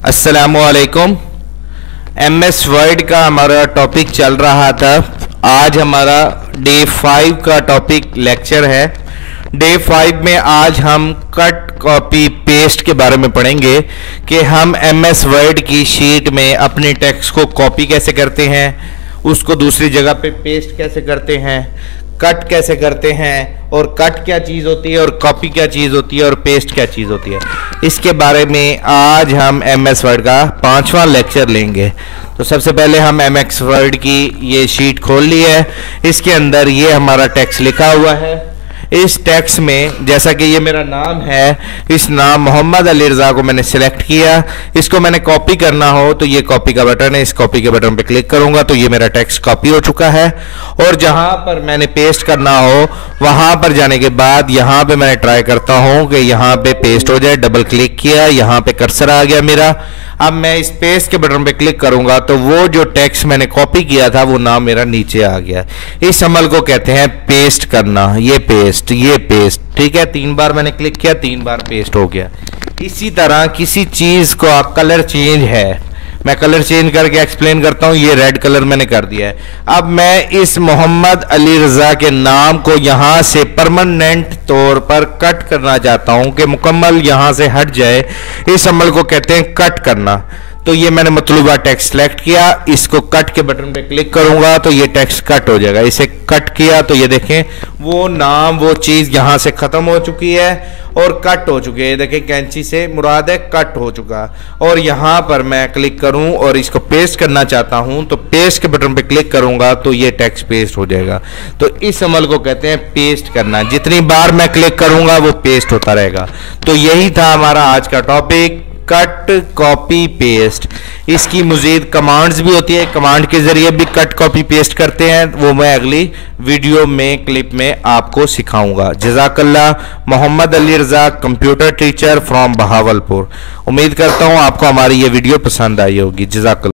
अस्सलामुअलैकुम। MS word का हमारा टॉपिक चल रहा था। आज हमारा डे 5 का टॉपिक लेक्चर है। डे 5 में आज हम कट कॉपी पेस्ट के बारे में पढ़ेंगे कि हम MS वर्ड की शीट में अपने टेक्स्ट को कॉपी कैसे करते हैं, उसको दूसरी जगह पे पेस्ट कैसे करते हैं, कट कैसे करते हैं, और कट क्या चीज़ होती है और कॉपी क्या चीज़ होती है और पेस्ट क्या चीज़ होती है। इसके बारे में आज हम MS वर्ड का 5वां लेक्चर लेंगे। तो सबसे पहले हम MS वर्ड की ये शीट खोल ली है। इसके अंदर ये हमारा टेक्स्ट लिखा हुआ है। इस टेक्स्ट में जैसा कि ये मेरा नाम है, इस नाम मोहम्मद अली रज़ा को मैंने सिलेक्ट किया। इसको मैंने कॉपी करना हो तो ये कॉपी का बटन है, इस कॉपी के बटन पे क्लिक करूंगा तो ये मेरा टेक्स्ट कॉपी हो चुका है। और जहां पर मैंने पेस्ट करना हो वहां पर जाने के बाद यहां पे मैं ट्राई करता हूं कि यहां पे पेस्ट हो जाए। डबल क्लिक किया, यहां पे कर्सर आ गया मेरा। अब मैं इस पेस्ट के बटन पे क्लिक करूंगा तो वो जो टेक्स्ट मैंने कॉपी किया था वो नाम मेरा नीचे आ गया। इस अमल को कहते हैं पेस्ट करना। ये पेस्ट, ये पेस्ट, ठीक है। 3 बार मैंने क्लिक किया, 3 बार पेस्ट हो गया। इसी तरह किसी चीज का कलर चेंज है, मैं कलर चेंज करके एक्सप्लेन करता हूं। ये रेड कलर मैंने कर दिया है। अब मैं इस मोहम्मद अली रज़ा के नाम को यहां से परमानेंट तौर पर कट करना चाहता हूं कि मुकम्मल यहां से हट जाए। इस अमल को कहते हैं कट करना। तो ये मैंने मतलूबा टेक्स्ट सेलेक्ट किया, इसको कट के बटन पे क्लिक करूंगा तो ये टेक्स्ट कट हो जाएगा। इसे कट किया तो ये देखें वो नाम, वो चीज यहां से खत्म हो चुकी है और कट हो चुकी है। देखें कैंची से मुराद है कट हो चुका। और यहां पर मैं क्लिक करूं और इसको पेस्ट करना चाहता हूं तो पेस्ट के बटन पे क्लिक करूंगा तो ये टेक्स्ट पेस्ट हो जाएगा। तो इस अमल को कहते हैं पेस्ट करना। जितनी बार मैं क्लिक करूंगा वो पेस्ट होता रहेगा। तो यही था हमारा आज का टॉपिक, कट कॉपी पेस्ट। इसकी मज़ीद कमांड्स भी होती है, कमांड के जरिए भी कट कॉपी पेस्ट करते हैं। वो मैं अगली वीडियो में क्लिप में आपको सिखाऊंगा। जज़ाकल्लाह। Mohammad Ali Raza, computer teacher from Bahawalpur. उम्मीद करता हूं आपको हमारी ये वीडियो पसंद आई होगी। जज़ाकल्लाह।